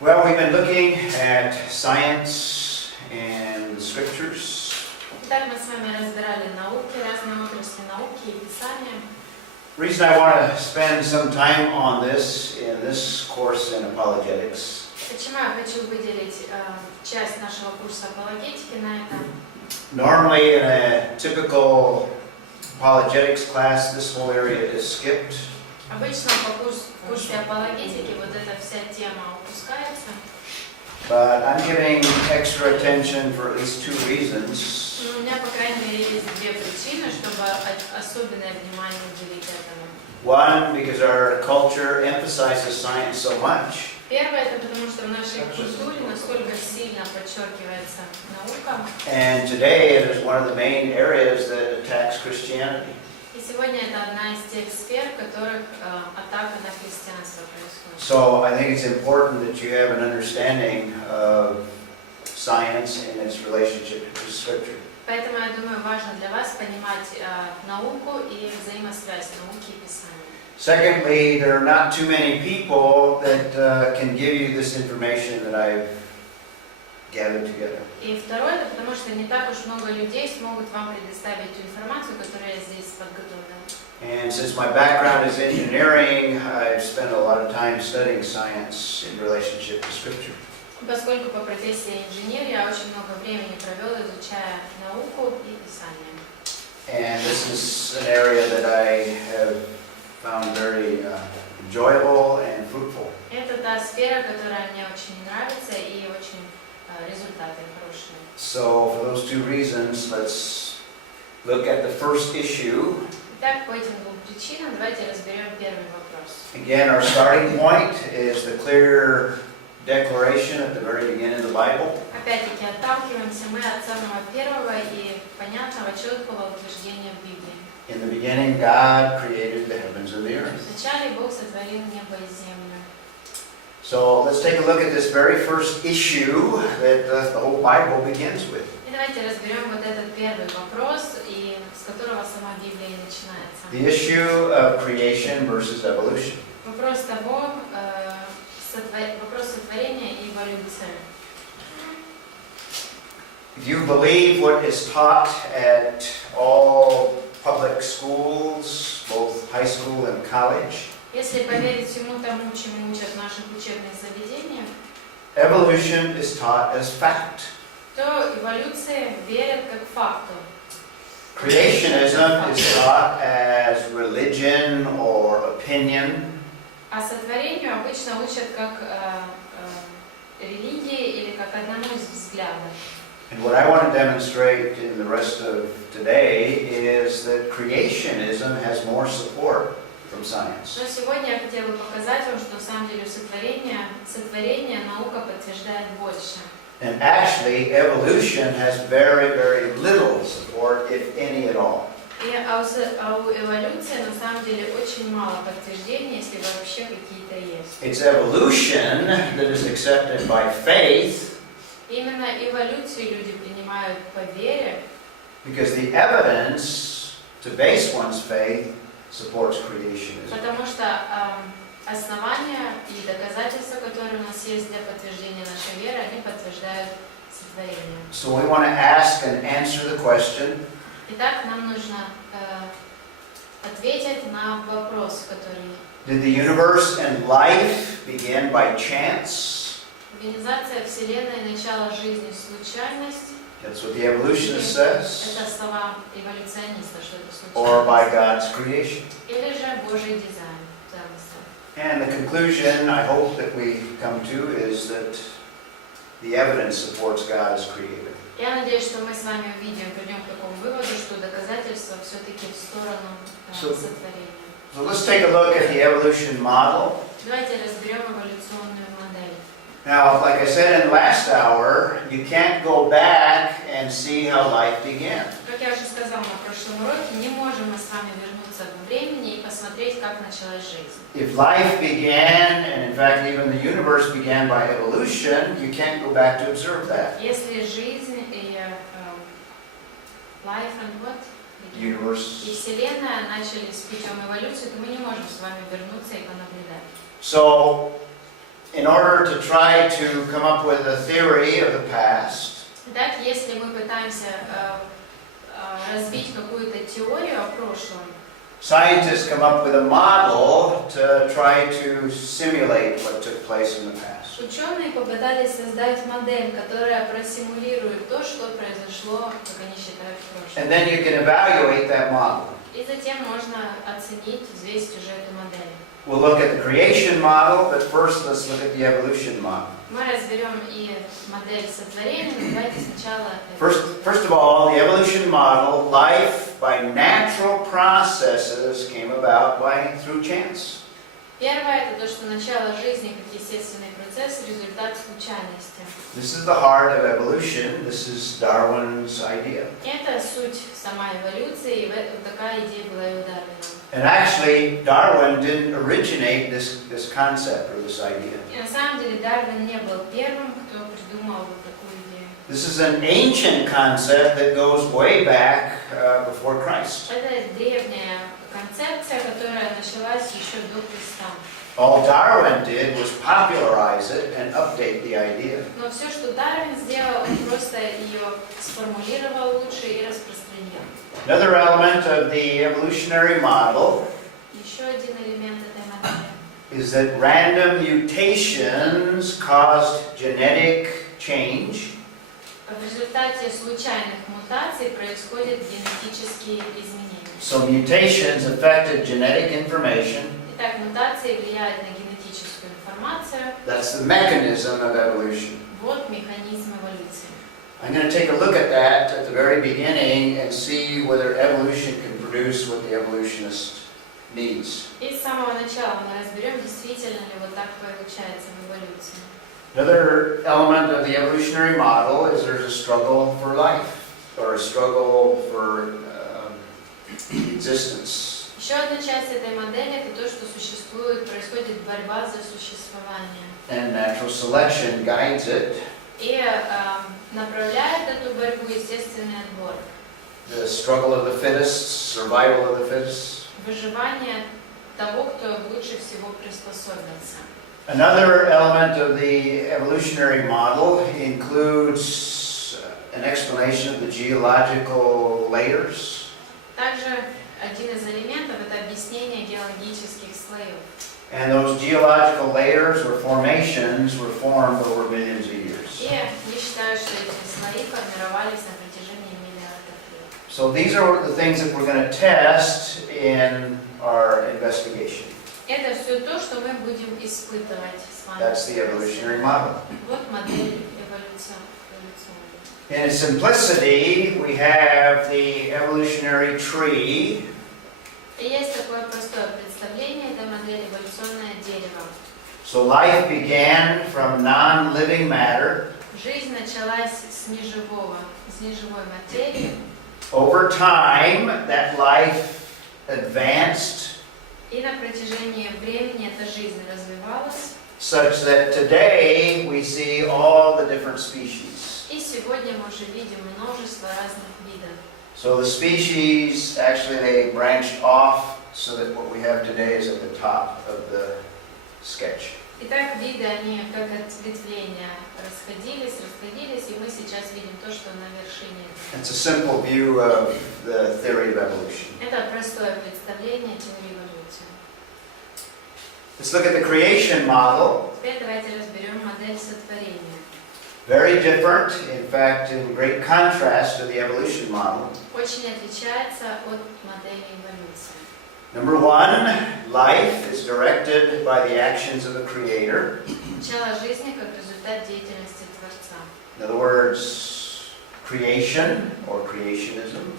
Well, we've been looking at science and the scriptures. Итак, мы с вами разбирали науки, разные отрасли науки и Писания. The reason I want to spend some time on this in this course in apologetics Почему я хочу выделить часть нашего курса апологетики на это? normally in a typical apologetics class, this whole area is skipped. Обычно по курсе апологетики вот эта вся тема упускается. But I'm giving extra attention for at least two reasons. Но у меня, по крайней мере, есть две причины, чтобы особенное внимание уделить этому. One, because our culture emphasizes science so much. Первое, это потому что в нашей культуре настолько сильно подчеркивается наука. And today it is one of the main areas that attacks Christianity. И сегодня это одна из тех сфер, в которых атака на христианство происходит. So I think it's important that you have an understanding of science and its relationship to Scripture. Поэтому, я думаю, важно для вас понимать науку и взаимосвязь науки и Писания. Secondly, there are not too many people that can give you this information that I've gathered together. И второе, это потому что не так уж много людей смогут вам предоставить ту информацию, которую я здесь подготовила. And since my background is engineering, I've spent a lot of time studying science in relationship to Scripture. Поскольку по профессии инженер, я очень много времени провел, изучая науку и Писание. And this is an area that I have found very enjoyable and fruitful. Это та сфера, которая мне очень нравится и очень результаты хорошие. So for those two reasons, let's look at the first issue. Итак, по этим двум причинам давайте разберем первый вопрос. Again, our starting point is the clear declaration at the very beginning of the Bible. Опять-таки отталкиваемся мы от самого первого и понятного четкого утверждения в Библии. In the beginning, God created the heavens and the earth. Вначале Бог сотворил небо и землю. So let's take a look at this very first issue that the whole Bible begins with. И давайте разберем вот этот первый вопрос, и с которого сама Библия и начинается. The issue of creation versus evolution. Вопрос того, вопрос сотворения и эволюции. If you believe what is taught at all public schools, both high school and college, Если поверить всему тому, чему учат в наших учебных заведениях, evolution is taught as fact. то эволюция верят как факту. Creationism is taught as religion or opinion. А сотворению обычно учат как религии или как одному из взглядов. And what I want to demonstrate in the rest of today is that creationism has more support from science. Но сегодня я хотела бы показать вам, что на самом деле сотворение наука подтверждает больше. And actually, evolution has very, very little support, if any at all. И у эволюции на самом деле очень мало подтверждений, если вообще какие-то есть. It's evolution that is accepted by faith. Именно эволюцию люди принимают по вере, Because the evidence to base one's faith supports creationism. потому что основания и доказательства, которые у нас есть для подтверждения нашей веры, они подтверждают сотворение. So we want to ask and answer the question, Итак, нам нужно ответить на вопрос, который did the universe and life begin by chance? организация Вселенной, начало жизни, случайность. That's what the evolutionist says. Это слова эволюциониста, что это Or by случайность. God's creation. Или же Божий дизайн, замысел. And the conclusion I hope that we come to is that the evidence supports God as creator. Я надеюсь, что мы с вами увидим, придем к такому выводу, что доказательства все-таки в сторону сотворения. So let's take a look at the evolution model. Давайте разберем эволюционную модель. Now, like I said in the last hour, you can't go back and see how life began. Как я уже сказала на прошлом уроке, не можем мы с вами вернуться во времени и посмотреть, как началась жизнь. If life began, and in fact even the universe began by evolution, you can't go back to observe that. Если жизнь и life and what? Universe. И Вселенная начались путем эволюции, то мы не можем с вами вернуться и понаблюдать. So in order to try to come up with a theory of the past, Итак, если мы пытаемся развить какую-то теорию о прошлом, scientists come up with a model to try to simulate what took place in the past. ученые попытались создать модель, которая просимулирует то, что произошло, как они считают, в прошлом. And then you can evaluate that model. И затем можно оценить, взвесить уже эту модель. We'll look at the creation model, but first let's look at the evolution model. Мы разберем и модель сотворения, но давайте сначала... First of all, the evolution model, life by natural processes came about through chance. Первое, это то, что начало жизни как естественный процесс, результат случайности. This is the heart of evolution. This is Darwin's idea. Это суть сама эволюции, и такая идея была и у Дарвина. And actually, Darwin didn't originate this concept or this idea. И на самом деле Дарвин не был первым, кто придумал вот такую идею. This is an ancient concept that goes way back before Christ. Это древняя концепция, которая началась еще до Христа. All Darwin did was popularize it and update the idea. Но все, что Дарвин сделал, он просто ее сформулировал лучше и распространил. Another element of the evolutionary model Еще один элемент этой модели. is that random mutations caused genetic change. В результате случайных мутаций происходят генетические изменения. So mutations affected genetic information. Итак, мутации влияют на генетическую информацию. That's the mechanism of evolution. Вот механизм эволюции. I'm going to take a look at that at the very beginning and see whether evolution can produce what the evolutionist needs. И с самого начала мы разберем, действительно ли вот так получается в эволюции. Another element of the evolutionary model is there's a struggle for life, or a struggle for existence. Еще одна часть этой модели – это то, что происходит борьба за существование. And natural selection guides it. И направляет эту борьбу естественный отбор. The struggle of the fittest, survival of the fittest. Выживание того, кто лучше всего приспособился. Another element of the evolutionary model includes an explanation of the geological layers. Также один из элементов – это объяснение геологических слоев. And those geological layers or formations were formed over millions of years. И я считаю, что эти слои формировались на протяжении миллиардов лет. So these are the things that we're going to test in our investigation. Это все то, что мы будем испытывать с вами. That's the evolutionary model. Вот модель эволюционная. In its simplicity, we have the evolutionary tree. И есть такое простое представление, это модель эволюционное дерево. So life began from non-living matter. Жизнь началась с неживой материи. Over time, that life advanced И на протяжении времени эта жизнь развивалась. such that today we see all the different species. И сегодня мы уже видим множество разных видов. So the species, actually they branched off so that what we have today is at the top of the sketch. Итак, виды, они как ответвления расходились, и мы сейчас видим то, что на вершине. It's a simple view of the theory of evolution. Это простое представление теории эволюции. Let's look at the creation model. Теперь давайте разберем модель сотворения. Very different, in fact, in great contrast to the evolution model. Очень отличается от модели эволюции. Number one, life is directed by the actions of the Creator. Начало жизни как результат деятельности Творца. In other words, creation or creationism.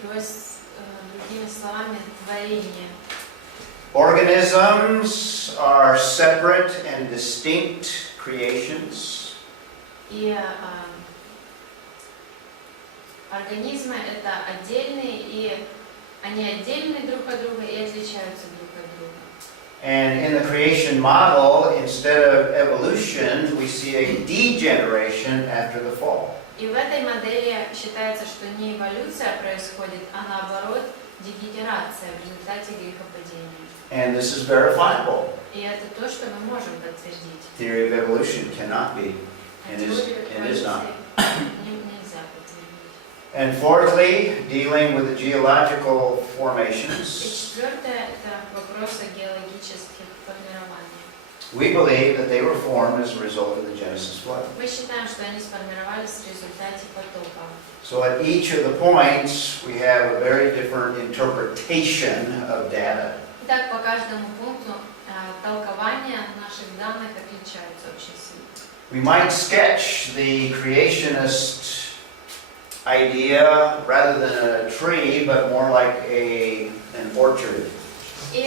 Другими словами, творение. Organisms are separate and distinct creations. И организмы это отдельные, и они отдельны друг от друга и отличаются друг от друга. And in the creation model, instead of evolution, we see a degeneration after the fall. И в этой модели считается, что не эволюция происходит, а наоборот дегенерация в результате грехопадения. And this is verifiable. И это то, что мы можем подтвердить. Theory of evolution cannot be А and теорию is not. эволюции нельзя подтвердить. And fourthly, dealing with the geological И formations, четвертое – это вопрос о геологических формированиях. we believe that they were formed as a result of the Genesis flood. Мы считаем, что они сформировались в результате потопа. So at each of the points, we have a very different interpretation of data. Итак, по каждому пункту толкования наших данных отличаются очень сильно. We might sketch the creationist idea rather than a tree, but more like an orchard. И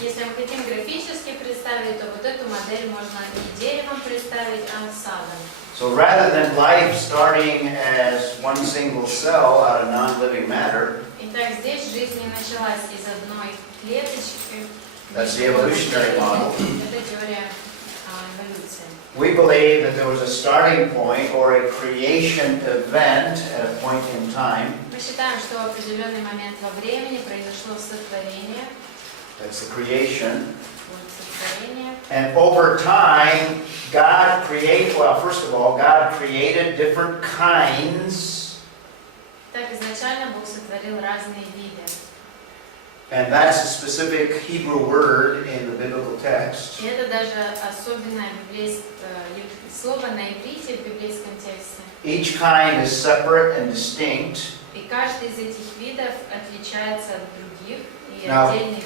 если мы хотим графически представить, то вот эту модель можно не деревом представить, а садом. So rather than life starting as one single cell out of non-living matter, Итак, здесь жизнь не началась из одной клеточки. That's the evolutionary model. Это теория эволюции. we believe that there was a starting point or a creation event at a point in time. Мы считаем, что в определенный момент во времени произошло сотворение. That's the creation. Вот сотворение. And over time, God created, well, first of all, God created different kinds. Так изначально Бог сотворил разные виды. And that's a specific Hebrew word in the biblical text. И это даже особенное слово на иврите в библейском тексте. Each kind is separate and distinct. И каждый из этих видов отличается от других и Now, отдельный вид.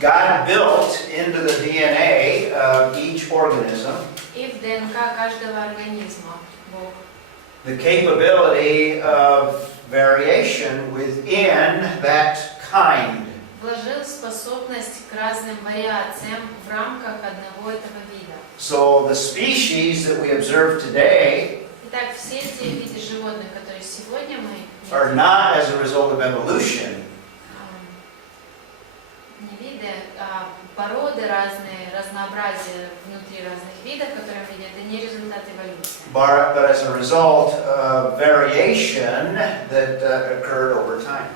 God built into the DNA of each organism И в ДНК каждого организма Бог the capability of variation within that kind. вложил способность к разным вариациям в рамках одного этого вида. So the species that we observe today Итак, все те виды животных, которые сегодня мы are видим, not as a result of evolution, не виды, а породы разные, разнообразие внутри разных видов, которые мы видим, это не результат эволюции. but as a result of variation that occurred over time.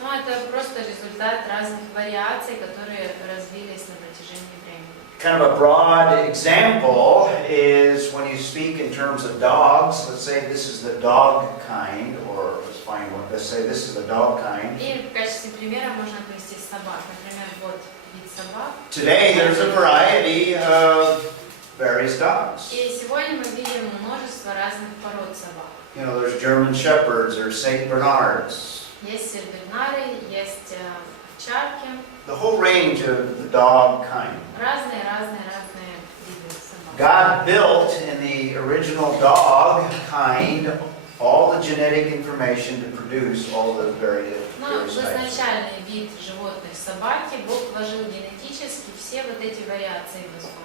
Но это просто результат разных вариаций, которые развились на протяжении времени. Kind of a broad example is when you speak in terms of dogs. Let's say this is the dog kind, or let's find one. Let's say this is the dog kind. И в качестве примера можно привести собак. Например, вот вид собак. Today there's a variety of various dogs. И сегодня мы видим множество разных пород собак. You know, there's German Shepherds, there's Saint Bernards. Есть сенбернары, есть овчарки. The whole range of the dog kind. Разные виды собак. God built in the original dog kind all the genetic information to produce all the various Но в types. изначальный вид животных собаки Бог вложил генетически все вот эти вариации возможные.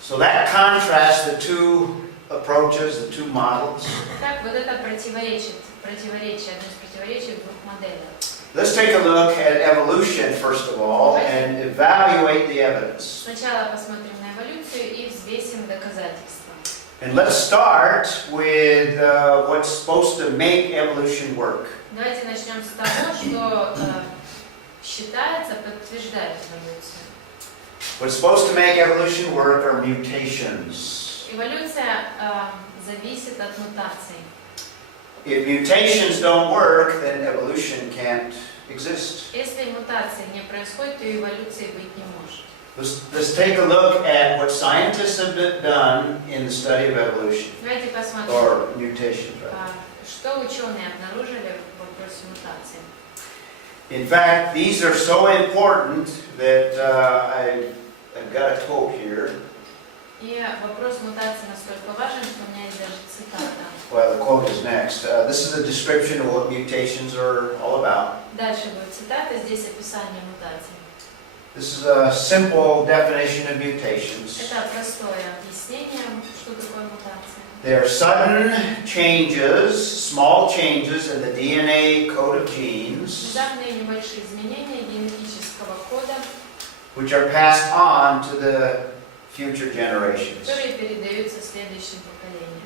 So that contrasts the two approaches, the two models. Так, вот это противоречие, одно из противоречий в двух моделях. Let's take a look at evolution first of all and evaluate the evidence. Сначала посмотрим на эволюцию и взвесим доказательства. And let's start with what's supposed to make evolution work. Давайте начнем с того, что считается, подтверждает эволюцию. What's supposed to make evolution work are mutations. Эволюция зависит от мутаций. If mutations don't work, then evolution can't exist. Если мутации не происходит, то эволюции быть не может. Let's take a look at what scientists have done in the study of evolution, Давайте посмотрим, or mutations, rather. что ученые обнаружили в вопросе мутаций. In fact, these are so important that I've got a quote here. И вопрос мутации настолько важен, что у меня есть даже цитата. Well, the quote is next. This is a description of what mutations are all about. Дальше будет цитата, здесь описание мутаций. This is a simple definition of mutations. Это простое объяснение, что такое мутация. They are sudden changes, small changes in the DNA code of genes, Внезапные небольшие изменения генетического кода, which are passed on to the future generations. которые передаются следующим поколениям.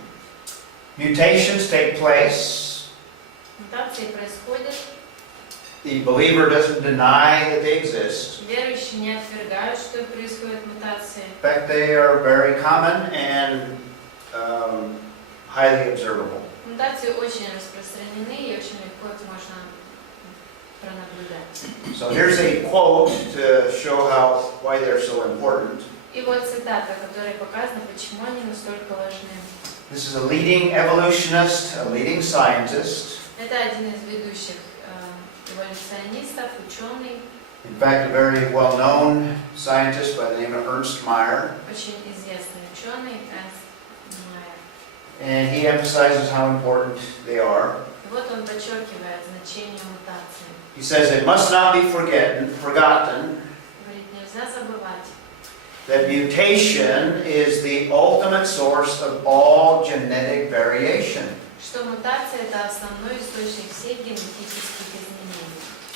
Mutations take place Мутации происходят The believer doesn't deny that they exist. Верующие не отвергают, что происходят мутации. In fact, they are very common and highly observable. Мутации очень распространены и очень легко их можно пронаблюдать. So here's a quote to show why they're so important. И вот цитата, которая показана, почему они настолько важны. This is a leading evolutionist, a leading scientist. Это один из ведущих эволюционистов, ученый, In fact, a very well-known scientist by the name of Ernst Mayr. очень известный ученый, Эрнст Майер. And he emphasizes how important they are. И вот он подчеркивает значение мутации. He says it must not be forgotten Говорит, нельзя забывать, that mutation is the ultimate source of all genetic variation. что мутация – это основной источник всех генетических изменений.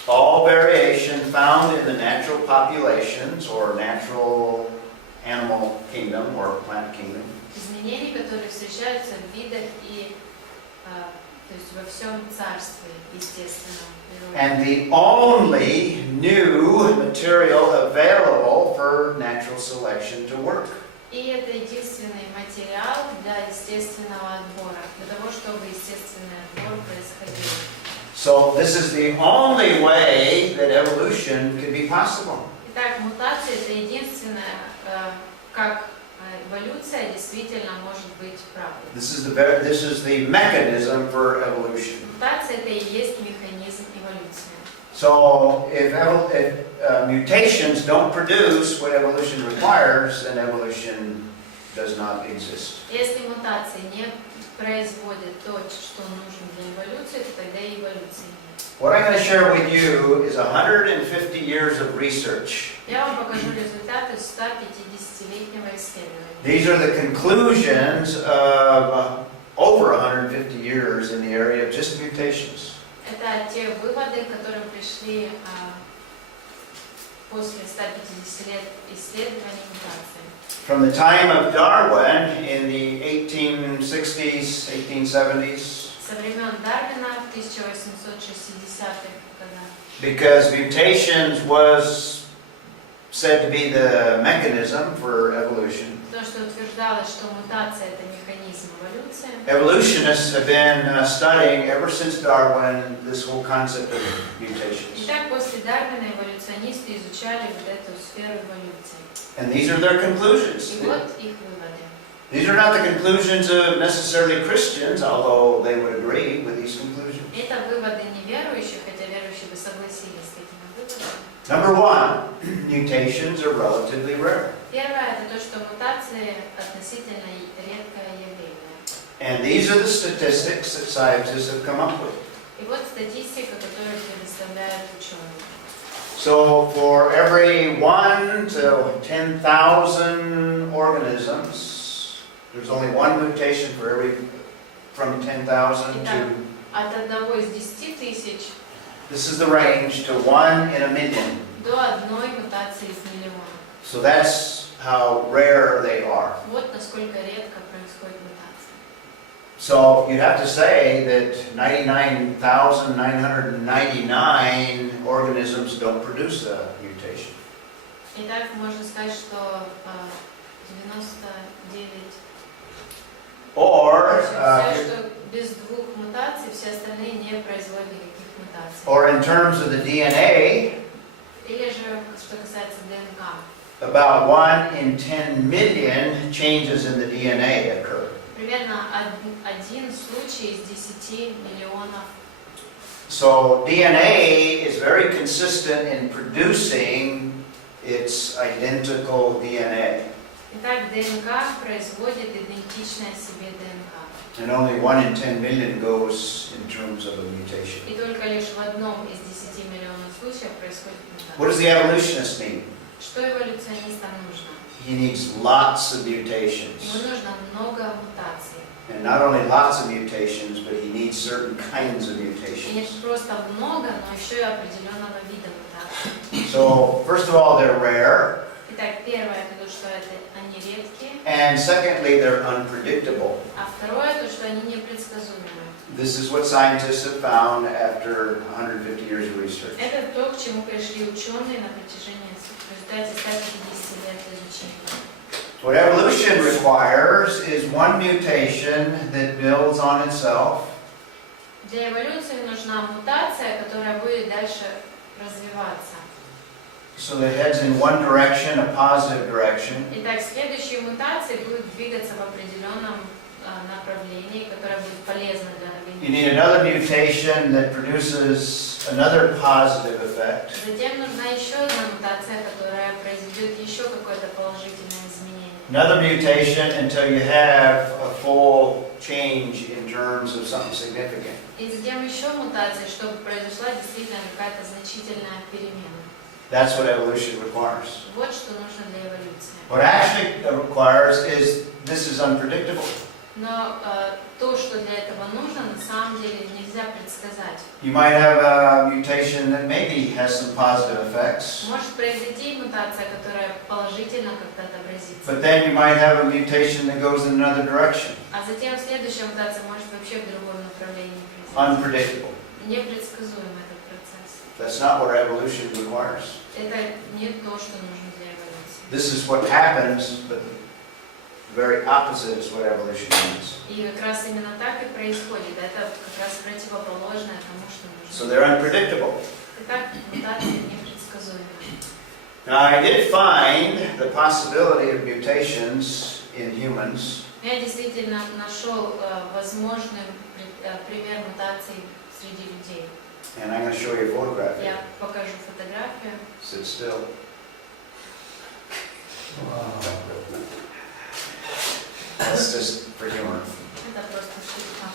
All variation found in the natural populations or natural animal kingdom or plant kingdom Изменений, которые встречаются в видах и то есть во всем царстве естественном. and the only new material available for natural selection to work. И это единственный материал для естественного отбора, для того, чтобы естественный отбор происходил. So this is the only way that evolution could be possible. Итак, мутация – это единственное, как эволюция действительно может быть правдой. This is the mechanism for evolution. Мутация – это и есть механизм эволюции. So if mutations don't produce what evolution requires, then evolution does not exist. Если мутации не производят то, что нужно для эволюции, то тогда и эволюции нет. What I'm going to share with you is 150 years of research. Я вам покажу результаты 150-летнего исследования. These are the conclusions of over 150 years in the area of just mutations. Это те выводы, к которым пришли после 150 лет исследований мутации. From the time of Darwin in the 1860s, 1870s, Со времен Дарвина в 1860-х годах. because mutations was said to be the mechanism for evolution. То, что утверждалось, что мутация – это механизм эволюции. Evolutionists have been studying ever since Darwin this whole concept of mutations. Итак, после Дарвина эволюционисты изучали вот эту сферу эволюции. And these are their conclusions. И вот их выводы. These are not the conclusions of necessarily Christians, although they would agree with these conclusions. Это выводы неверующих, хотя верующие бы согласились с такими выводами. Number one, mutations are relatively rare. Первое – это то, что мутации относительно редкое явление. And these are the statistics that scientists have come up with. И вот статистика, которую предоставляют ученые. So for every 1 to 10,000 organisms, there's only one mutation from 10,000 to, От 1 из 10 тысяч this is the range, to 1 in a million. до одной мутации из миллиона. So that's how rare they are. Вот насколько редко происходит мутация. So you'd have to say that 99,999 organisms don't produce a mutation. Итак, можно сказать, что 99 Or, все, что без двух мутаций, все остальные не производят никаких мутаций. or in terms of the DNA, Или же, что касается ДНК, about 1 in 10 million changes in the DNA occur. примерно один случай из 10 миллионов. So DNA is very consistent in producing its identical DNA. Итак, ДНК производит идентичное себе ДНК. And only 1 in 10 million goes in terms of a mutation. И только лишь в одном из 10 миллионов случаев происходит What мутация. does the evolutionist mean? Что эволюционистам нужно? He needs lots of Ему mutations. нужно много мутаций. And not only lots of mutations, but he needs certain kinds of И не mutations. просто много, но еще и определенного вида мутаций. So, first of all, they're rare. Итак, первое, это то, что они редкие. And secondly, they're unpredictable. А второе, то, что они непредсказуемы. This is what scientists have found after 150 years of research. Это то, к чему пришли ученые на протяжении в результате 150 лет изучения. What evolution requires is one mutation that builds on itself. Для эволюции нужна мутация, которая будет дальше развиваться. So that it heads in one direction, a positive direction. Итак, следующие мутации будут двигаться в определенном направлении, которое будет полезно для You need организма. another mutation that produces another positive effect. Затем нужна еще одна мутация, которая произведет еще какое-то положительное изменение. Another mutation until you have a full change in terms of something significant. И затем еще мутация, чтобы произошла действительно какая-то значительная перемена. That's what evolution requires. Вот что нужно для эволюции. What actually requires is this is unpredictable. Но то, что для этого нужно, на самом деле нельзя предсказать. You might have a mutation that maybe has some positive effects, Может произойти мутация, которая положительно как-то отобразится. but then you might have a mutation that goes in another direction. А затем следующая мутация может вообще в другом направлении произойти. Unpredictable. Непредсказуем этот процесс. That's not what evolution requires. Это не то, что нужно для эволюции. This is what happens, but the very opposite is what evolution means. И как раз именно так и происходит. Это как раз противоположное тому, что So нужно. they're unpredictable. Итак, мутации непредсказуемы. Now, I did find the possibility of mutations in humans. Я действительно нашел возможный пример мутаций среди людей. And I'm going to show you a photograph here. Я покажу фотографию. Sit still. That's just for humor. Это просто шутка.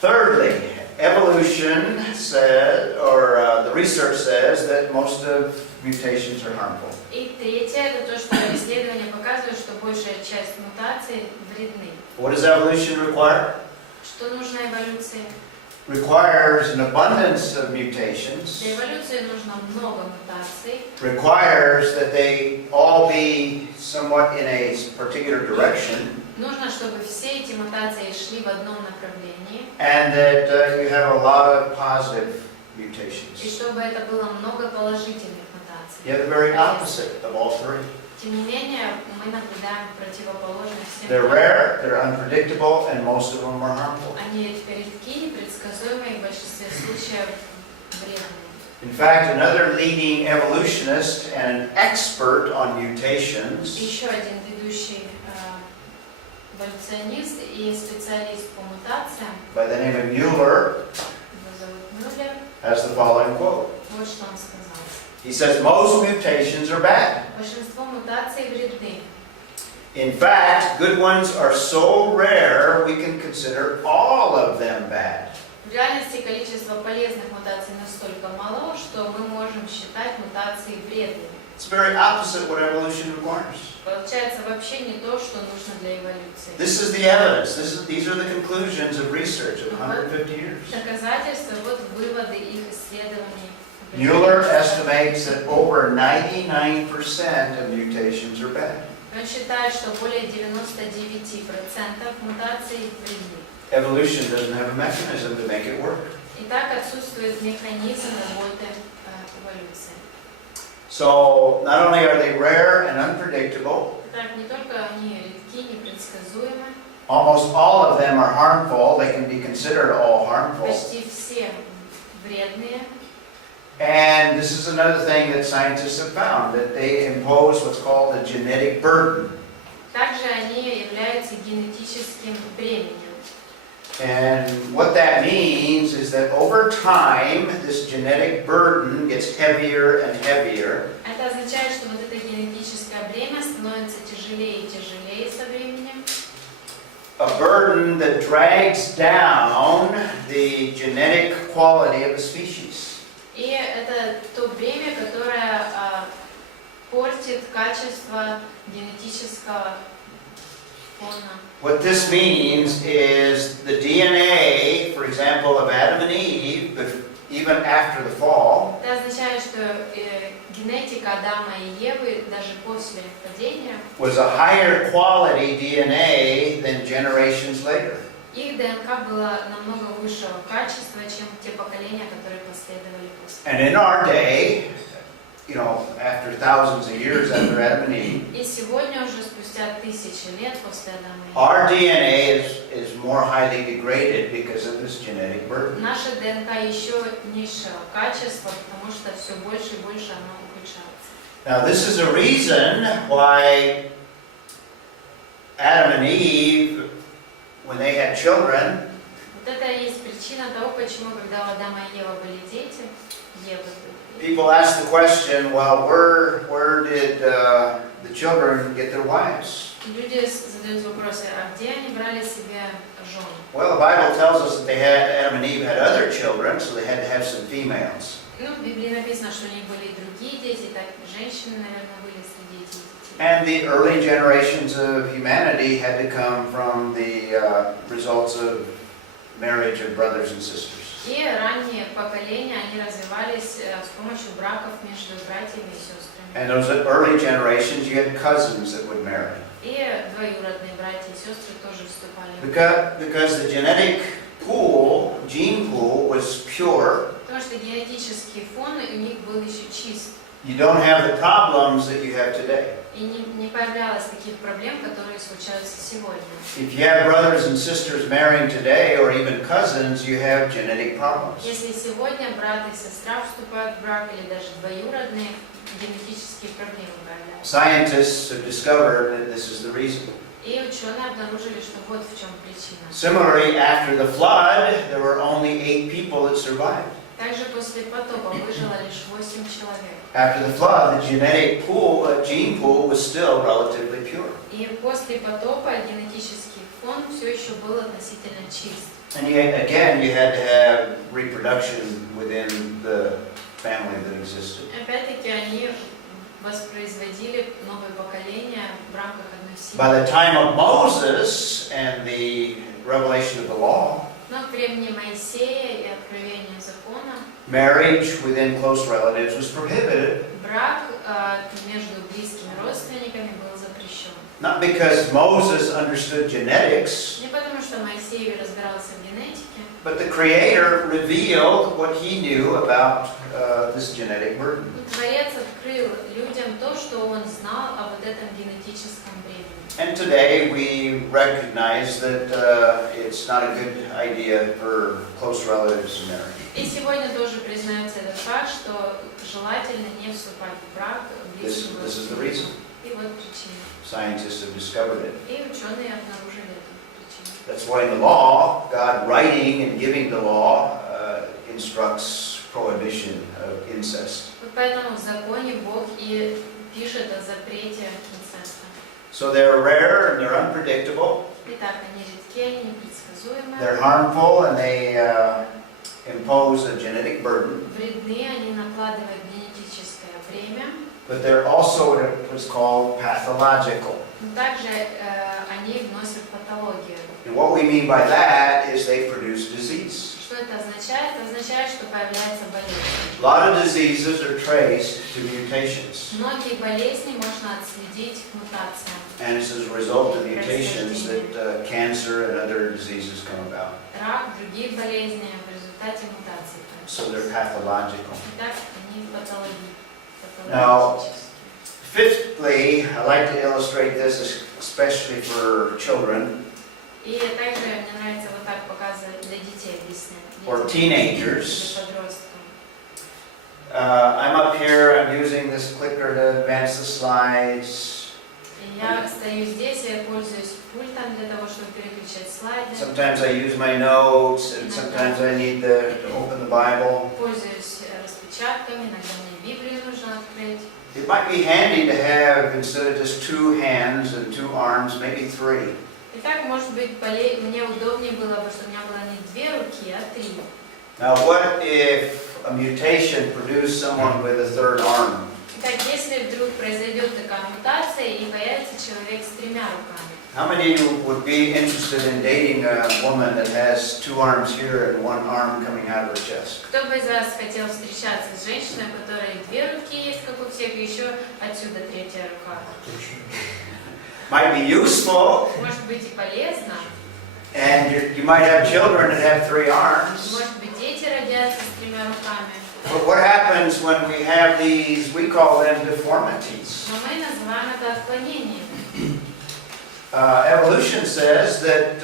Thirdly, evolution said, or the research says that most of mutations are harmful. И третье, это то, что исследования показывают, что большая часть мутаций вредны. What does evolution require? Что нужно эволюции? Requires an abundance of mutations. Для эволюции нужно много мутаций. Requires that they all be somewhat in a particular direction. Нужно, чтобы все эти мутации шли в одном направлении. And that you have a lot of positive И mutations. чтобы это было много положительных мутаций. You have the very opposite of all three. Тем не менее, мы наблюдаем противоположных всем. They're rare, they're unpredictable, and most of them are harmful. Они редки, непредсказуемые, и в большинстве случаев вредные. In fact, another leading evolutionist and an expert on mutations Еще один ведущий эволюционист и специалист по мутациям, by the name of Mueller его зовут Мюллер, has the following quote. вот что он сказал. He says, most mutations are bad. Большинство мутаций вредны. In fact, good ones are so rare we can consider all of them bad. В реальности количество полезных мутаций настолько мало, что мы можем считать мутации вредными. It's very opposite what evolution requires. Получается вообще не то, что нужно для эволюции. This is the evidence. These are the conclusions of research of 150 years. Доказательства, вот выводы их исследований. Mueller estimates that over 99% of mutations are bad. Он считает, что более 99% мутаций вредны. Evolution doesn't have a mechanism to make it work. Итак, отсутствует механизм работы эволюции. So, not only are they rare and unpredictable, Итак, не только они редки, непредсказуемы, almost all of them are harmful. They can be considered all harmful. почти все вредные. And this is another thing that scientists have found, that they impose what's called a genetic burden. Также они являются генетическим бременем. And what that means is that over time, this genetic burden gets heavier and heavier. Это означает, что вот это генетическое бремя становится тяжелее и тяжелее со временем. A burden that drags down the genetic quality of a species. И это то бремя, которое портит качество генетического фона. What this means is the DNA, for example, of Adam and Eve, even after the fall, Это означает, что генетика Адама и Евы даже после падения, was a higher quality DNA than generations later. их ДНК была намного высшего качества, чем те поколения, которые последовали после. And in our day, after thousands of years after Adam and Eve, И сегодня уже спустя тысячи лет после Адама и Евы, our DNA is more highly degraded because of this genetic burden. наша ДНК еще низшего качества, потому что все больше и больше она ухудшается. Now, this is a reason why Adam and Eve, when they had children, Вот это и есть причина того, почему, когда у Адама и Евы были дети, people ask the question, well, where did the children get their wives? люди задают вопросы, а где они брали себе жен? Well, the Bible tells us that Adam and Eve had other children, so they had to have some females. Ну, в Библии написано, что у них были и другие дети, так женщины, наверное, были среди этих детей. And the early generations of humanity had to come from the results of marriage of brothers and sisters. И ранние поколения, они развивались с помощью браков между братьями и сестрами. And those early generations, you had cousins that would marry. И двоюродные братья и сестры тоже вступали. Because the genetic pool, gene pool, was pure, Потому что генетический фон у них был еще чист. you don't have the problems that you have today. И не появлялось таких проблем, которые случаются сегодня. If you have brothers and sisters marrying today, or even cousins, you have genetic problems. Если сегодня брат и сестра вступают в брак, или даже двоюродные, генетические проблемы появляются. Scientists have discovered that this is the reason. И ученые обнаружили, что вот в чем причина. Similarly, after the flood, there were only 8 people that survived. Также после потопа выжило лишь 8 человек. After the flood, the genetic pool, gene pool, was still relatively pure. И после потопа генетический фон все еще был относительно чист. And again, you had to have reproduction within the family that existed. Опять-таки они воспроизводили новые поколения в рамках одной семьи. By the time of Moses and the revelation of the law, Но к времени Моисея и откровения закона marriage within close relatives was prohibited. брак между близкими родственниками был запрещен. Not because Moses understood genetics, Не потому, что Моисей разбирался в генетике, but the Creator revealed what he knew about this genetic burden. но Творец открыл людям то, что он знал о вот этом генетическом бремени. And today we recognize that it's not a good idea for close relatives to marry. И сегодня тоже признается этот факт, что желательно не вступать в брак близким This is the reason. И вот причина. Scientists have discovered it. И ученые обнаружили эту причину. That's why in the law, God writing and giving the law instructs prohibition of incest. Вот поэтому в законе Бог и пишет о запрете инцеста. So they're rare and they're unpredictable. Итак, они редки, они непредсказуемы. They're harmful and they impose a genetic burden. Вредны, они накладывают генетическое бремя. But they're also what's called pathological. Но также они вносят патологию. And what we mean by that is they produce disease. Что это означает? Это означает, что появляется болезнь. A lot of diseases are traced to mutations. Многие болезни можно отследить к мутациям. And it's as a result of mutations that cancer and other diseases come about. Рак, другие болезни в результате мутаций. So they're pathological. Итак, они патологические. Now, fifthly, I like to illustrate this especially for children И также мне нравится вот так показывать для детей объяснять. or teenagers. Для подростков. I'm up here, I'm using this clicker to advance the slides. И я стою здесь, я пользуюсь пультом для того, чтобы переключать слайды. Sometimes I use my notes, and sometimes I need to open the Bible. Пользуюсь распечатками, иногда мне Библию нужно открыть. It might be handy to have, instead of just 2 hands and 2 arms, maybe 3. Итак, может быть, мне удобнее было бы, чтобы у меня было не 2 руки, а 3. Now, what if a mutation produced someone with a 3rd arm? Итак, если вдруг произойдет такая мутация и появится человек с 3 руками, How many of you would be interested in dating a woman that has 2 arms here and 1 arm coming out of her chest? Кто бы из вас хотел встречаться с женщиной, у которой 2 руки есть, как у всех, и еще отсюда 3-я рука? Might be useful, Может быть и полезно. and you might have children that have 3 arms. Может быть, дети родятся с 3 руками. But what happens when we have these, we call them deformities? Но мы называем это отклонением. Evolution says that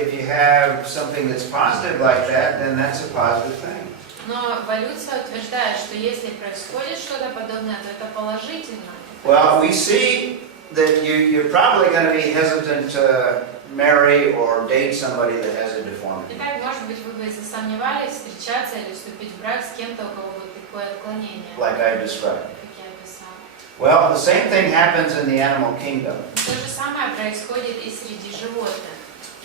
if you have something that's positive like that, then that's a positive thing. Но эволюция утверждает, что если происходит что-то подобное, то это положительно. Well, we see that you're probably going to be hesitant to marry or date somebody that has a deformity. Итак, может быть, вы бы засомневались встречаться или вступить в брак с кем-то, у кого вот такое отклонение, Like I've described. как я описала. Well, the same thing happens in the animal kingdom. То же самое происходит и среди животных.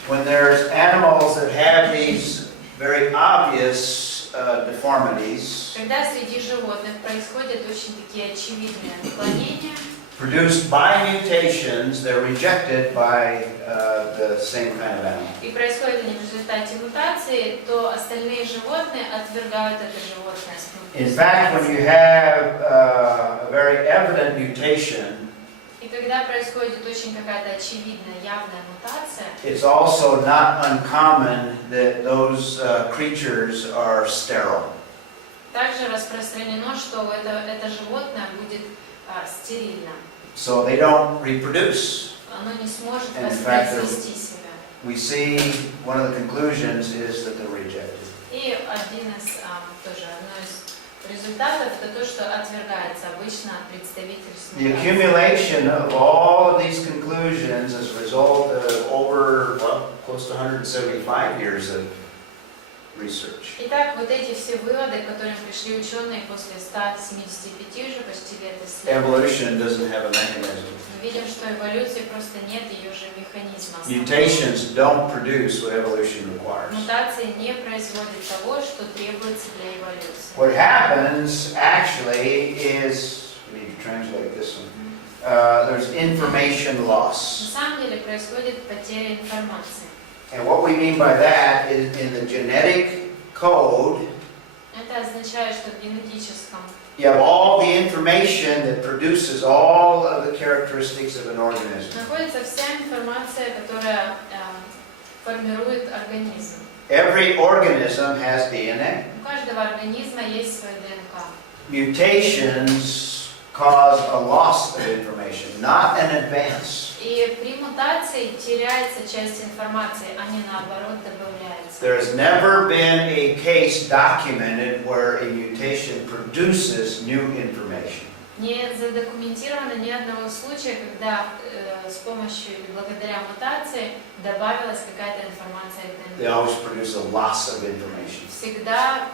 When there's animals that have these very obvious deformities Когда среди животных происходят очень такие очевидные отклонения, produced by mutations, they're rejected by the same kind of animal. и происходят они в результате мутации, то остальные животные отвергают это животное. In fact, when you have a very evident mutation, И когда происходит очень какая-то очевидная, явная мутация, it's also not uncommon that those creatures are sterile. также распространено, что это животное будет стерильно. So they don't reproduce. Оно не сможет And in fact, воспроизвести себя. We see one of the conclusions is that they're rejected. И одно из результатов это то, что отвергается обычно представитель The смерти. accumulation of all of these conclusions is a result of over, well, close to 175 years of research. Итак, вот эти все выводы, к которым пришли ученые после 175 уже почти лет исследований, Evolution doesn't have a mechanism. мы видим, что эволюции просто нет ее же механизма. Mutations don't produce what evolution requires. Мутации не производят того, что требуется для эволюции. What happens actually is, we need to translate this one, there's information На loss. самом деле происходит потеря информации. And what we mean by that is in the genetic code, Это означает, что в генетическом you have all the information that produces all of the characteristics of an organism. находится вся информация, которая формирует организм. Every organism has DNA. У каждого организма есть свой ДНК. Mutations cause a loss of information, not an advance. И при мутации теряется часть информации, а не наоборот добавляется. There has never been a case documented where a mutation produces new information. Не задокументировано ни одного случая, когда с помощью или благодаря мутации добавилась какая-то информация к They ДНК. always produce a loss of information. Всегда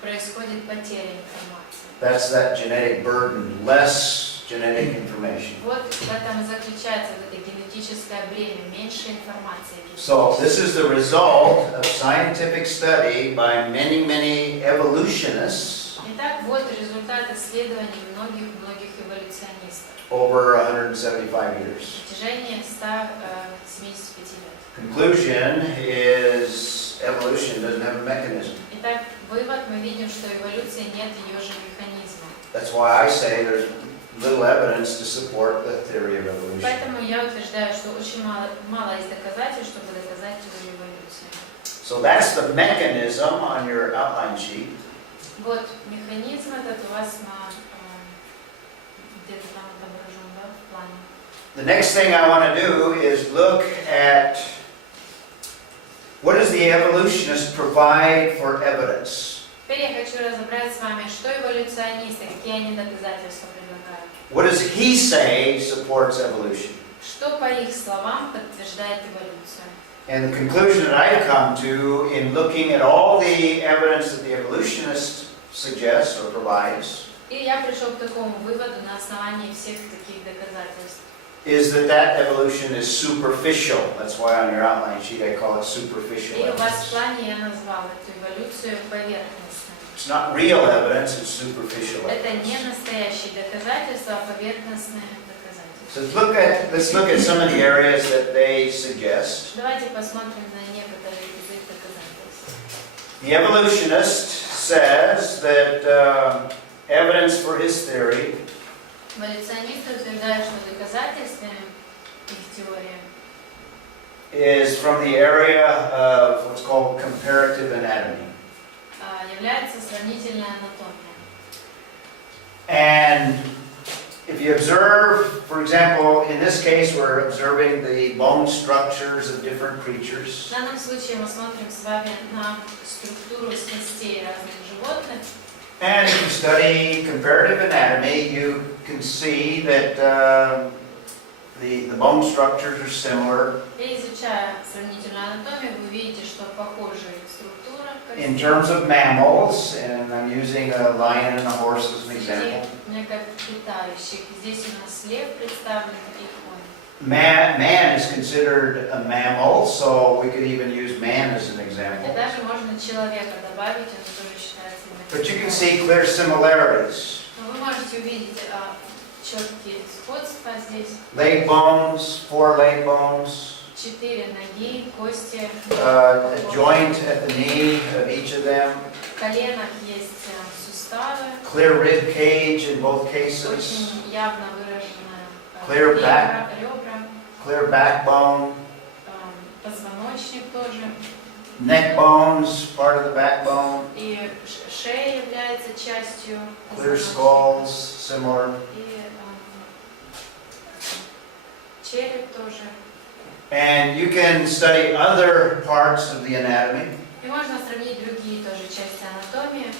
происходит потеря информации. That's that genetic burden, less genetic information. Вот в этом и заключается вот это генетическое бремя, меньше информации. So this is the result of scientific study by many evolutionists Итак, вот результат исследований многих эволюционистов over 175 years. в протяжении 175 лет. Conclusion is evolution doesn't have a mechanism. Итак, вывод мы видим, что эволюции нет ее же механизма. That's why I say there's little evidence to support the theory of evolution. Поэтому я утверждаю, что очень мало есть доказательств, чтобы доказать теорию эволюции. So that's the mechanism on your outline sheet. Вот механизм этот у вас где-то там отображен, да, в плане. The next thing I want to do is look at what does the evolutionist provide for evidence? Теперь я хочу разобрать с вами, что эволюционисты, какие они доказательства предлагают. What does he say supports evolution? Что по их словам подтверждает эволюцию. And the conclusion that I've come to in looking at all the evidence that the evolutionist suggests or provides И я пришел к такому выводу на основании всех таких доказательств. is that evolution is superficial. That's why on your outline sheet I call it superficial И у вас в evidence. плане я назвал эту эволюцию поверхностной. It's not real evidence, it's superficial Это evidence. не настоящие доказательства, а поверхностные доказательства. So let's look at some of the areas that they suggest. Давайте посмотрим на некоторые из их доказательств. The evolutionist says that evidence for his theory Эволюционисты утверждают, что доказательствами их теории is from the area of what's called comparative anatomy. является сравнительная анатомия. And if you observe, for example, in this case, we're observing the bone structures of different creatures. В данном случае мы смотрим с вами на структуру костей разных животных. And if you study comparative anatomy, you can see that the bone structures are similar И изучая сравнительную анатомию, вы видите, что похожие структуры in костей. terms of mammals, and I'm using a lion and a horse as an example. Млекопитающих. Здесь у нас лев представлен и конь. Man is considered a mammal, so we could even use man as an Хотя example. даже можно человека добавить, он тоже считается But you can млекопитающим. see clear similarities. Но вы можете увидеть четкие сходства здесь. Leg bones, 4 leg bones, 4 ноги, кости, a joint at the knee of each of them, в коленах есть суставы, clear rib cage in both cases, очень явно выраженная Clear back. ребра, clear backbone, позвоночник тоже, neck bones, part of the backbone, и шея является частью clear позвоночника. skulls, similar. И череп тоже. And you can study other parts of the anatomy. И можно сравнить другие тоже части анатомии.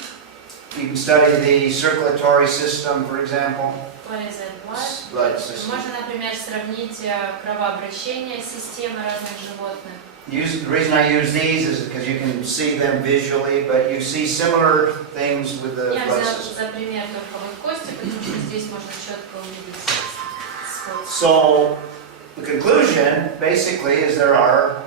You can study the circulatory system, for example, What is it? Blood? blood system. Можно, например, сравнить кровообращение системы разных животных. The reason I use these is because you can see them visually, but you see similar things with the Я blood взяла system. за пример только вот кости, потому что здесь можно четко увидеть сходство. So the conclusion basically is there are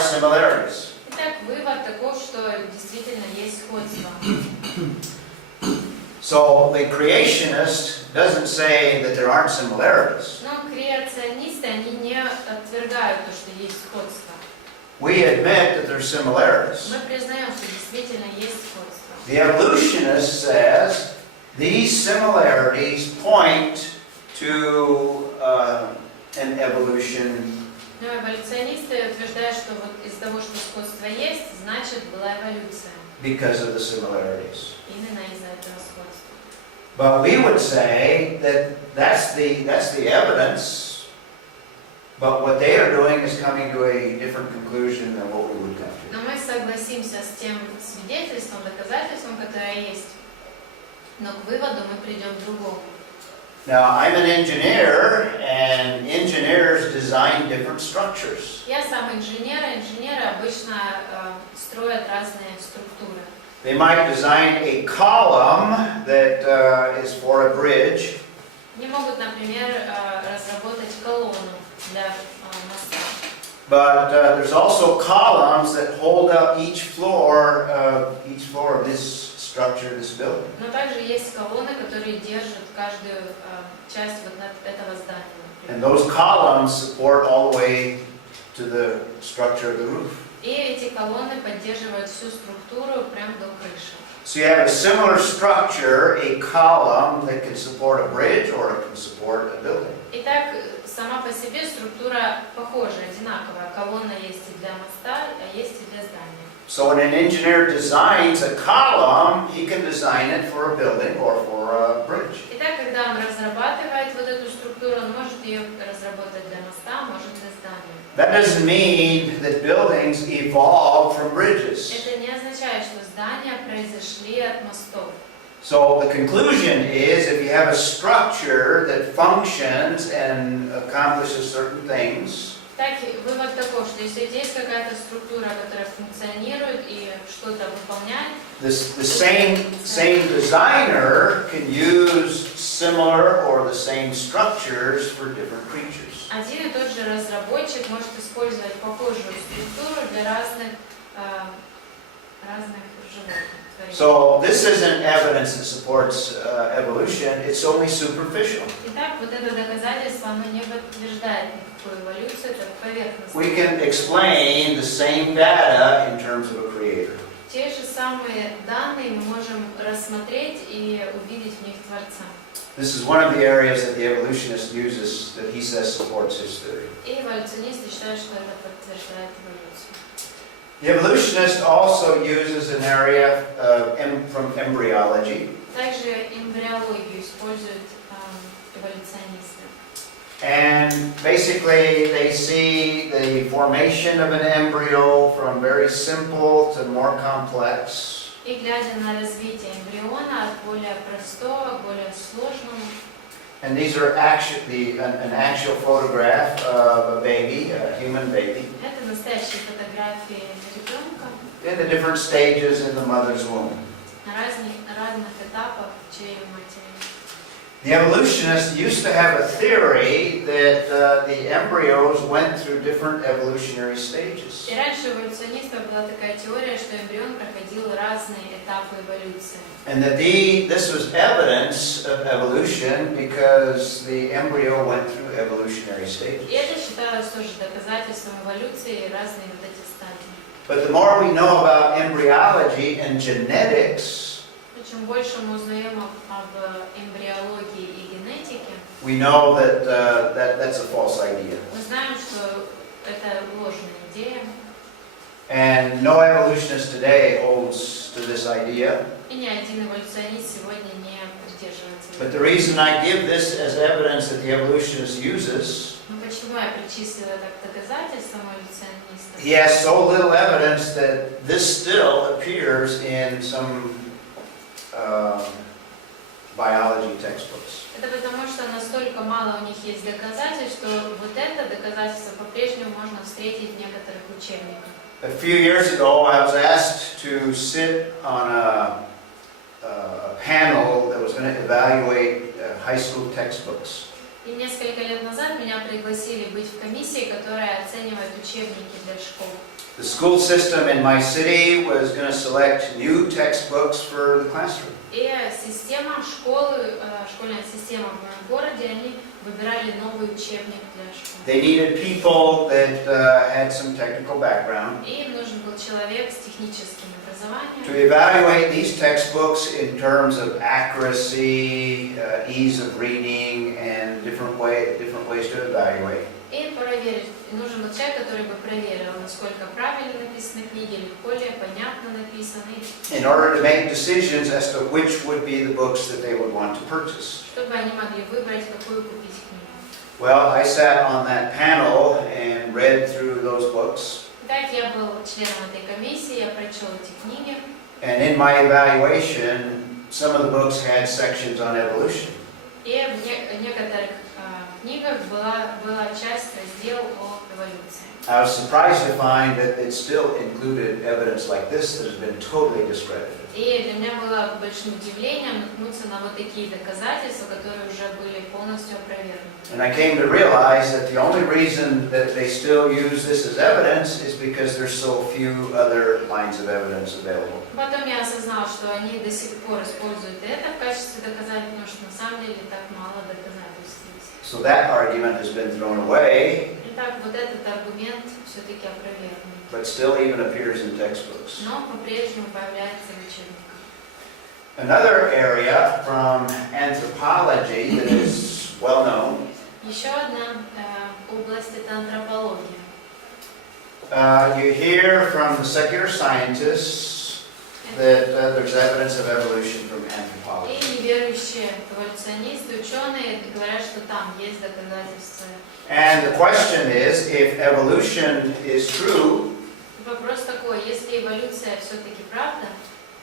similarities. Итак, вывод таков, что действительно есть сходство. So the creationist doesn't say that there aren't similarities. Но креационисты, они не отвергают то, что есть сходство. We admit that there's similarities. Мы признаем, что действительно есть сходство. The evolutionist says these similarities point to an evolution Но эволюционисты утверждают, что вот из-за того, что сходство есть, значит была эволюция. because of the similarities. Именно из-за этого сходства. But we would say that that's the evidence, but what they are doing is coming to a different conclusion than what we would come to. Но мы согласимся с тем свидетельством, доказательством, которое есть. Но к выводу мы придем к другому. Now, I'm an engineer, and engineers design different structures. Я сам инженер, и инженеры обычно строят разные структуры. They might design a column that is for a bridge, Они могут, например, разработать колонну для моста. but there's also columns that hold up each floor of this structure, this building. Но также есть колонны, которые держат каждую часть вот этого здания. And those columns support all the way to the structure of the roof. И эти колонны поддерживают всю структуру прямо до крыши. So you have a similar structure, a column that can support a bridge or it can support a building. Итак, сама по себе структура похожа, одинаковая. Колонна есть и для моста, а есть и для здания. So when an engineer designs a column, he can design it for a building or for a bridge. Итак, когда он разрабатывает вот эту структуру, он может ее разработать для моста, может для здания. That doesn't mean that buildings evolved from bridges. Это не означает, что здания произошли от мостов. So the conclusion is if you have a structure that functions and accomplishes certain things, Так, вывод такой, что если есть какая-то структура, которая функционирует и что-то выполняет, the same designer can use similar or the same structures for different creatures. один и тот же разработчик может использовать похожую структуру для разных разных животных. творений. So this isn't evidence that supports evolution, it's only superficial. Итак, вот это доказательство, оно не подтверждает никакую эволюцию, это поверхностно. We can explain the same data in terms of a creator. Те же самые данные мы можем рассмотреть и увидеть в них Творца. This is one of the areas that the evolutionist uses that he says supports his theory. И эволюционисты считают, что это подтверждает эволюцию. The evolutionist also uses an area from embryology. Также эмбриологию используют эволюционисты. And basically they see the formation of an embryo from very simple to more complex. И глядя на развитие эмбриона от более простого к более сложному. And these are actually an actual photograph of a baby, a human baby, Это настоящие фотографии ребенка in the different stages in the mother's womb. на разных этапах в чреве матери. The evolutionists used to have a theory that the embryos went through different evolutionary stages. И раньше у эволюционистов была такая теория, что эмбрион проходил разные этапы эволюции. And that this was evidence of evolution because the embryo went through evolutionary stages. И это считалось тоже доказательством эволюции разные вот эти стадии. But the more we know about embryology and genetics, Но чем больше мы узнаем об эмбриологии и генетике, we know that that's a false idea. мы знаем, что это ложная идея. And no evolutionist today holds to this idea. И ни один эволюционист сегодня не придерживается. But the reason I give this as evidence that the evolutionist uses, Но почему я причислила это к доказательствам эволюционистов? he has so little evidence that this still appears in some biology textbooks. Это потому, что настолько мало у них есть доказательств, что вот это доказательство по-прежнему можно встретить в некоторых учебниках. A few years ago, I was asked to sit on a panel that was going to evaluate high school textbooks. И несколько лет назад меня пригласили быть в комиссии, которая оценивает учебники для школ. The school system in my city was going to select new textbooks for the classroom. И система школы, школьная система в моем городе, они выбирали новый учебник для школы. They needed people that had some technical background И им нужен был человек с техническим образованием, to evaluate these textbooks in terms of accuracy, ease of reading, and different ways to evaluate. и проверить. И нужен был человек, который бы проверил, насколько правильно написаны книги, легко ли, понятно написаны, In order to make decisions as to which would be the books that they would want to purchase. чтобы они могли выбрать, какую купить книгу. Well, I sat on that panel and read through those books. Итак, я был членом этой комиссии, я прочел эти книги, And in my evaluation, some of the books had sections on evolution. и в некоторых книгах была часть, раздел о эволюции. I was surprised to find that it still included evidence like this that has been totally discredited. И для меня было большим удивлением наткнуться на вот такие доказательства, которые уже были полностью опровергнуты. And I came to realize that the only reason that they still use this as evidence is because there's so few other lines of evidence available. Потом я осознал, что они до сих пор используют это в качестве доказательства, потому что на самом деле так мало доказательств есть. So that argument has been thrown away, Итак, вот этот аргумент все-таки опровергнут. but still even appears in textbooks. Но по-прежнему появляется в учебниках. Another area from anthropology that is well known. Еще одна область – это антропология. You hear from the secular scientists that there's evidence of evolution from anthropology. И неверующие эволюционисты, ученые говорят, что там есть доказательства. And the question is, if evolution is true, Вопрос такой, если эволюция все-таки правда,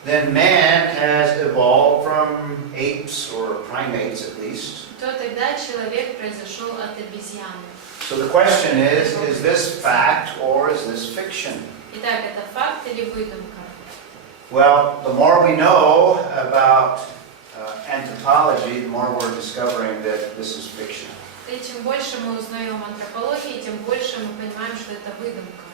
then man has evolved from apes or primates at least. то тогда человек произошел от обезьяны. So the question is this fact or is this fiction? Итак, это факт или выдумка? Well, the more we know about anthropology, the more we're discovering that this is fiction. И чем больше мы узнаем о антропологии, тем больше мы понимаем, что это выдумка.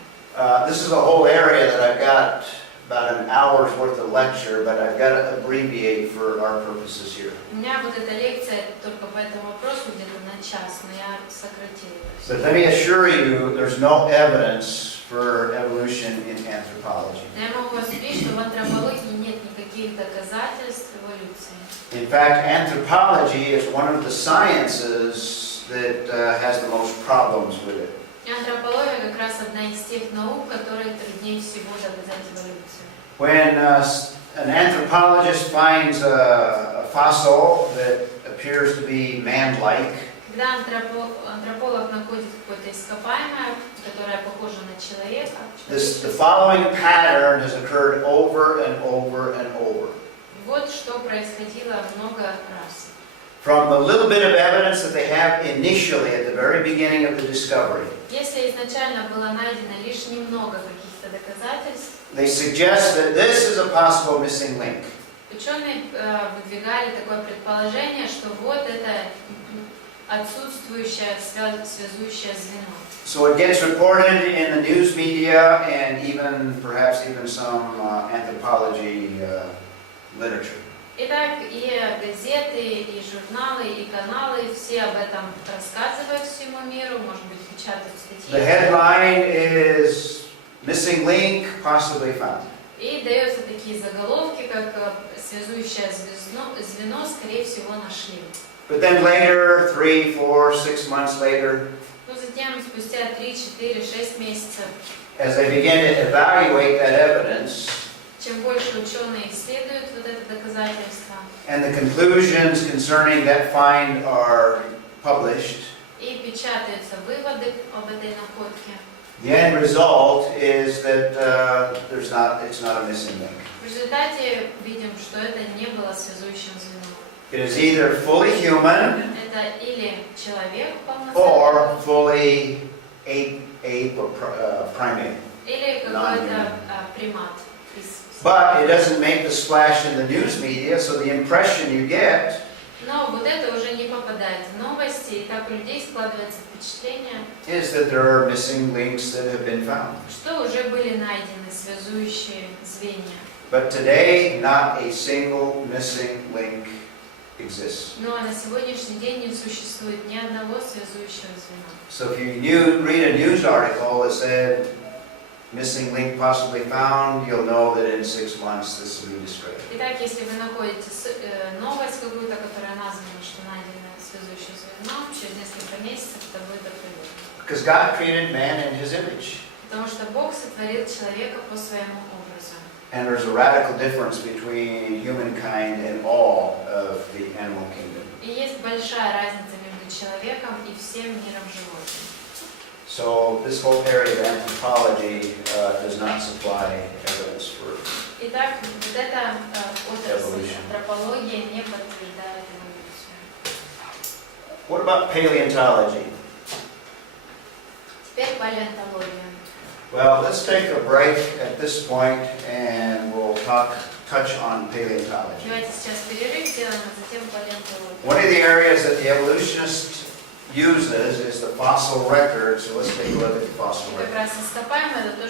This is a whole area that I've got about an hour's worth of lecture, but I've got to abbreviate for our purposes here. У меня вот эта лекция только по этому вопросу где-то на час, но я сократила. But let me assure you, there's no evidence for evolution in anthropology. Я могу вас убедить, что в антропологии нет никаких доказательств эволюции. In fact, anthropology is one of the sciences that has the most problems with it. И антропология как раз одна из тех наук, которые труднее всего доказать эволюцию. When an anthropologist finds a fossil that appears to be man-like, Когда антрополог находит какое-то ископаемое, которое похоже на человека, the following pattern has occurred over and over and over. вот что происходило много раз. From the little bit of evidence that they have initially at the very beginning of the discovery, Если изначально было найдено лишь немного каких-то доказательств, they suggest that this is a possible missing link. ученые выдвигали такое предположение, что вот это отсутствующее связующее звено. So it gets reported in the news media and perhaps even some anthropology literature. Итак, и газеты, и журналы, и каналы, все об этом рассказывают всему миру, может быть, печатают статьи. The headline is "Missing Link Possibly Found." И даются такие заголовки, как связующее звено, скорее всего, нашли. But then later, 3, 4, 6 months later, Но затем, спустя 3, 4, 6 месяцев, as they begin to evaluate that evidence, чем больше ученые исследуют вот это доказательство, and the conclusions concerning that find are published, и печатаются выводы об этой находке, the end result is that it's not a missing link. в результате видим, что это не было связующим звеном. It is either fully human Это или человек or полноценный, fully ape or primate. или какой-то примат. But it doesn't make the splash in the news media, so the impression you get Но вот это уже не попадает в новости, и так у людей складывается впечатление, is that there are missing links that have been found. что уже были найдены связующие звенья. But today, not a single missing link exists. Но на сегодняшний день не существует ни одного связующего звена. So if you read a news article that said, "Missing link possibly found," you'll know that in 6 months this will be discredited. Итак, если вы находите новость какую-то, которая названа, что найдено связующее звено, через несколько месяцев это будет опровергнуто. Because God created man in His image. Потому что Бог сотворил человека по своему образу. And there's a radical difference between humankind and all of the animal kingdom. И есть большая разница между человеком и всем миром животных. So this whole area of anthropology does not supply evidence for. Итак, вот эта отрасль Evolution. антропология не подтверждает эволюцию. What about paleontology? Теперь палеонтология. Well, let's take a break at this point and we'll touch on paleontology. Давайте сейчас перерыв сделаем, а затем палеонтологию. One of the areas that the evolutionist uses is the fossil record, so let's take a look at the fossil И как record. раз ископаемое это то,